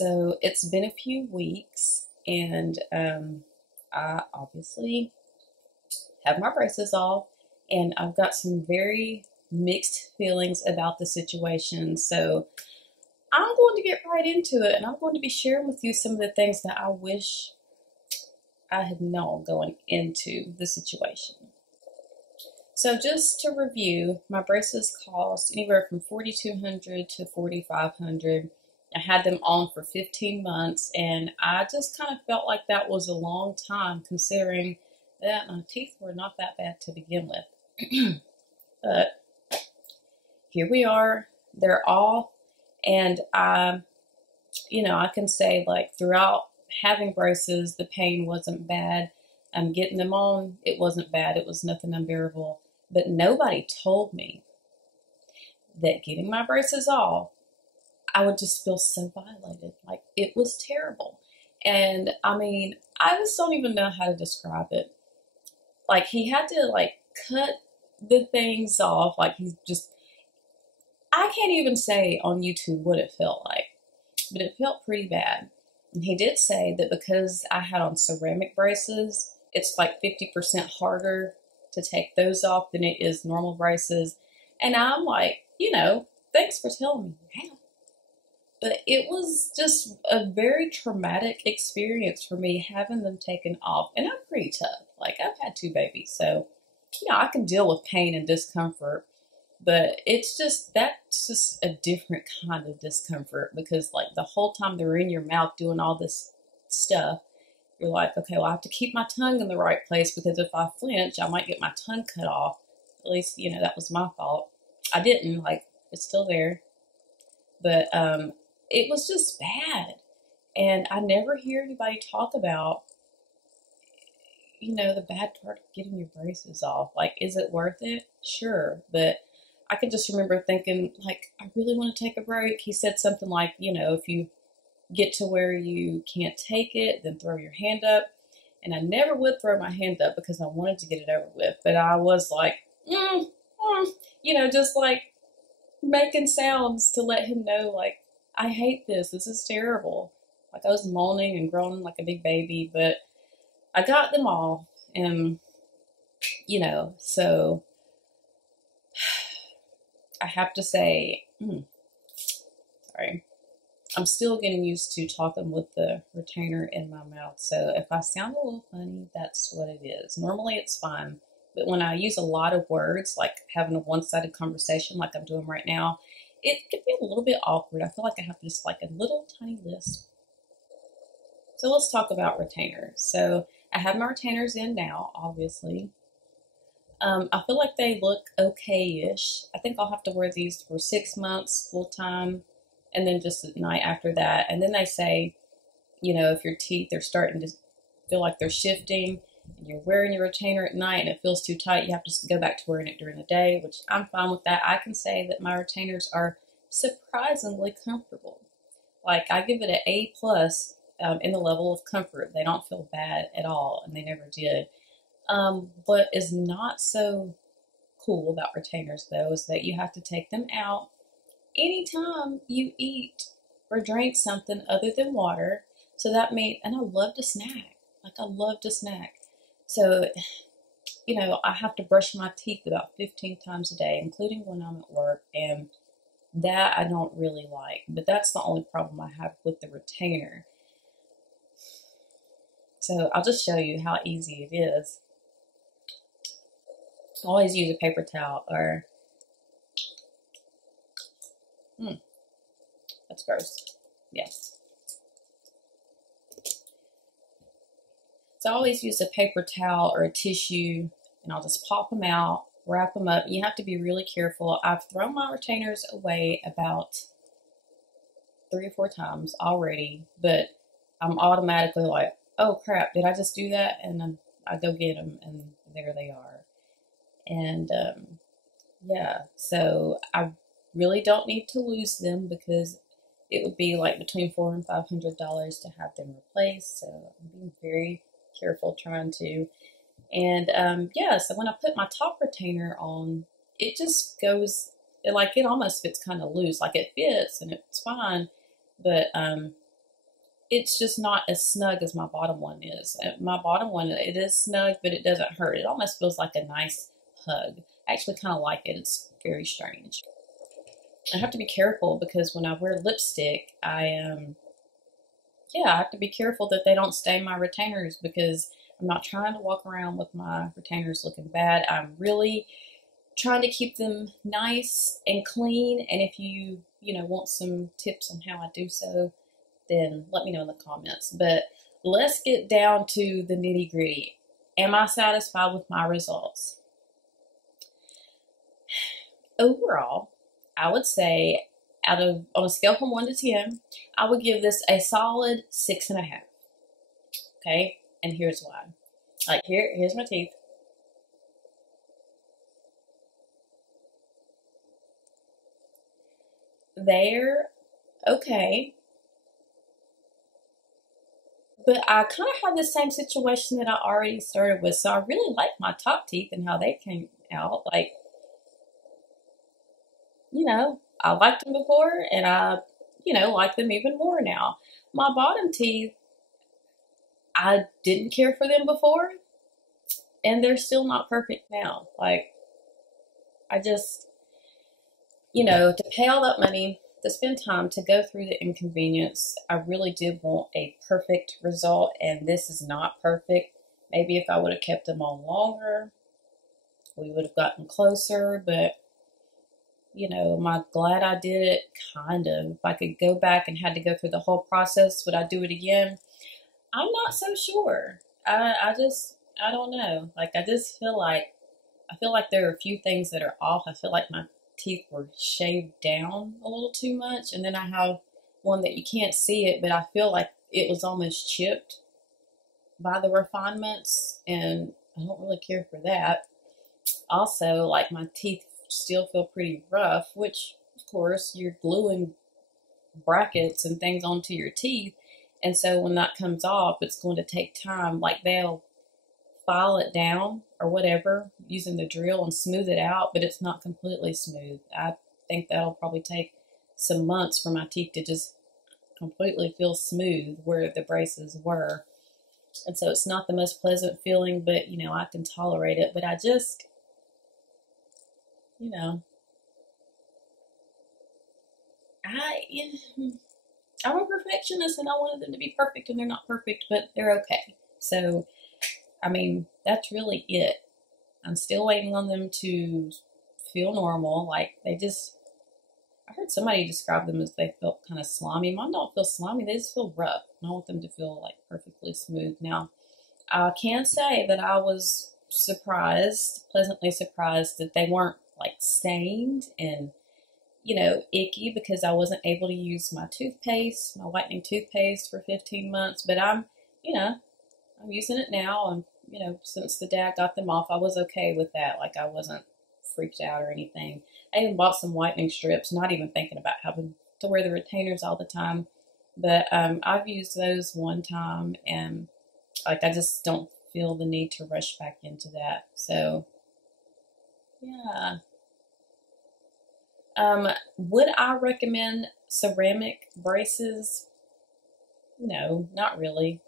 So it's been a few weeks, and I obviously have my braces off, and I've got some very mixed feelings about the situation. So I'm going to get right into it, and I'm going to be sharing with you some of the things that I wish I had known going into the situation. So just to review, my braces cost anywhere from $4,200 to $4,500. I had them on for 15 months, and I just kind of felt like that was a long time considering that my teeth were not that bad to begin with. But here we are, they're off, and I can say like throughout having braces, the pain wasn't bad. Getting them on, it wasn't bad. It was nothing unbearable. But nobody told me that getting my braces off, I would just feel so violated. Like it was terrible. And I mean, I just don't even know how to describe it. Like he had to like cut the things off. Like he's just, I can't even say on YouTube what it felt like, but it felt pretty bad. And he did say that because I had on ceramic braces, it's like 50% harder to take those off than it is normal braces. And I'm like, thanks for telling me that. But it was just a very traumatic experience for me having them taken off. And I'm pretty tough. Like, I've had two babies, so, I can deal with pain and discomfort. But that's just a different kind of discomfort because, like, the whole time they're in your mouth doing all this stuff, you're like, okay, well, I have to keep my tongue in the right place because if I flinch, I might get my tongue cut off. At least, that was my fault. I didn't, like, it's still there. But it was just bad. And I never hear anybody talk about, the bad part of getting your braces off. Like, is it worth it? Sure. But I can just remember thinking, like, I really want to take a break. He said something like, if you get to where you can't take it, then throw your hand up. And I never would throw my hand up because I wanted to get it over with. But I was like, just like making sounds to let him know, like, I hate this. This is terrible. Like, I was moaning and groaning like a big baby, but I got them all. And, so I have to say, sorry. I'm still getting used to talking with the retainer in my mouth. So if I sound a little funny, that's what it is. Normally it's fine. But when I use a lot of words, like having a one-sided conversation like I'm doing right now, it can be a little bit awkward. I feel like I have just like a little tiny lisp. So let's talk about retainers. So I have my retainers in now, obviously. I feel like they look okay-ish. I think I'll have to wear these for 6 months full time and then just at night after that. And then they say, if your teeth are starting to feel like they're shifting and you're wearing your retainer at night and it feels too tight, you have to go back to wearing it during the day, which I'm fine with that. I can say that my retainers are surprisingly comfortable. Like, I give it an A plus in the level of comfort. They don't feel bad at all, and they never did. What is not so cool about retainers, though, is that you have to take them out anytime you eat or drink something other than water. So that means, and I love to snack. Like, I love to snack. So, I have to brush my teeth about 15 times a day, including when I'm at work, and that I don't really like. But that's the only problem I have with the retainer. So I'll just show you how easy it is. Always use a paper towel or, that's gross. Yes. So I always use a paper towel or a tissue, and I'll just pop them out, wrap them up. You have to be really careful. I've thrown my retainers away about 3 or 4 times already, but I'm automatically like, oh crap, did I just do that? And then I go get them, and there they are. And yeah, so I really don't need to lose them because it would be like between $400 and $500 to have them replaced. So I'm being very careful trying to. And yeah, so when I put my top retainer on, it just goes, it almost fits kind of loose. Like, it fits and it's fine, but it's just not as snug as my bottom one is. My bottom one, it is snug, but it doesn't hurt. It almost feels like a nice hug. I actually kind of like it. It's very strange. I have to be careful because when I wear lipstick, I have to be careful that they don't stain my retainers because I'm not trying to walk around with my retainers looking bad. I'm really trying to keep them nice and clean. And if you want some tips on how I do so, then let me know in the comments. But let's get down to the nitty gritty. Am I satisfied with my results? Overall, I would say on a scale from 1 to 10, I would give this a solid 6.5. Okay, and here's why. Like here's my teeth. They're okay, but I kind of have the same situation that I already started with. So I really like my top teeth and how they came out. Like, I liked them before, and I, like them even more now. My bottom teeth, I didn't care for them before, and they're still not perfect now. Like, I just, to pay all that money, to spend time, to go through the inconvenience, I really did want a perfect result, and this is not perfect. Maybe if I would have kept them on longer, we would have gotten closer, but am I glad I did it? Kind of. If I could go back and had to go through the whole process, would I do it again? I'm not so sure. I don't know. Like, I feel like there are a few things that are off. I feel like my teeth were shaved down a little too much. And then I have one that you can't see it, but I feel like it was almost chipped by the refinements. And I don't really care for that. Also, like, my teeth still feel pretty rough, which of course you're gluing brackets and things onto your teeth, and so when that comes off, it's going to take time. Like, they'll file it down or whatever using the drill and smooth it out, but it's not completely smooth. I think that'll probably take some months for my teeth to just completely feel smooth where the braces were, and so it's not the most pleasant feeling, but I can tolerate it. But I just you know, I'm a perfectionist and I wanted them to be perfect, and they're not perfect, but they're okay. So, I mean, that's really it. I'm still waiting on them to feel normal. Like, I heard somebody describe them as they felt kind of slimy. Mine don't feel slimy, they just feel rough. I want them to feel like perfectly smooth. Now, I can say that I was pleasantly surprised that they weren't like stained and icky, because I wasn't able to use my whitening toothpaste for 15 months. But I'm using it now, and since the day I got them off, I was okay with that. Like, I wasn't freaked out or anything. I even bought some whitening strips, not even thinking about having to wear the retainers all the time. But I've used those one time, and like, I just don't feel the need to rush back into that. So, yeah. Would I recommend ceramic braces? No, not really.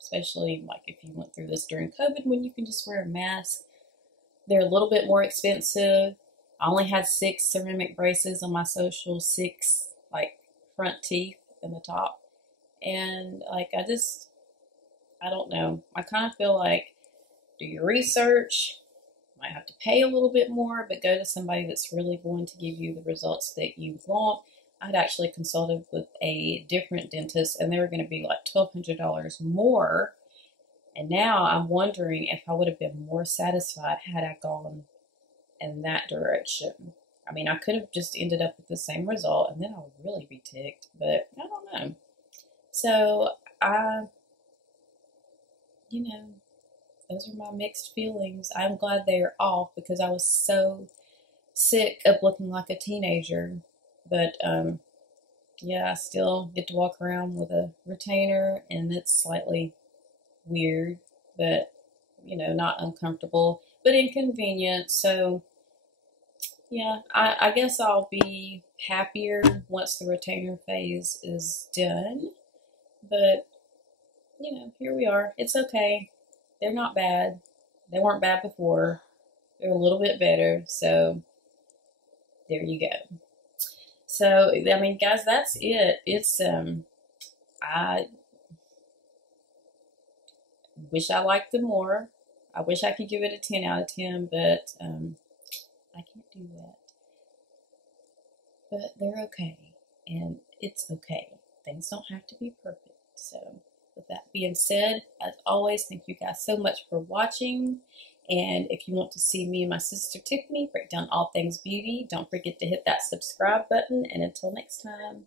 Especially like if you went through this during COVID when you can just wear a mask. They're a little bit more expensive. I only had 6 ceramic braces on my social, 6 like front teeth in the top. And like, I don't know. I kind of feel like, do your research. Might have to pay a little bit more, but go to somebody that's really going to give you the results that you want. I'd actually consulted with a different dentist, and they were going to be like $1,200 more. And now I'm wondering if I would have been more satisfied had I gone in that direction. I mean, I could have just ended up with the same result, and then I would really be ticked, but I don't know. So you know, those are my mixed feelings. I'm glad they are off because I was so sick of looking like a teenager. But yeah, I still get to walk around with a retainer, and it's slightly weird, but not uncomfortable, but inconvenient. So yeah, I guess I'll be happier once the retainer phase is done. but here we are. It's okay. They're not bad. They weren't bad before. They're a little bit better. So there you go. So, I mean, guys, that's it. It's, I wish I liked them more. I wish I could give it a 10 out of 10, but I can't do that. But they're okay, and it's okay. Things don't have to be perfect. So, with that being said, as always, thank you guys so much for watching. And if you want to see me and my sister Tiffany break down all things beauty, don't forget to hit that subscribe button. And until next time,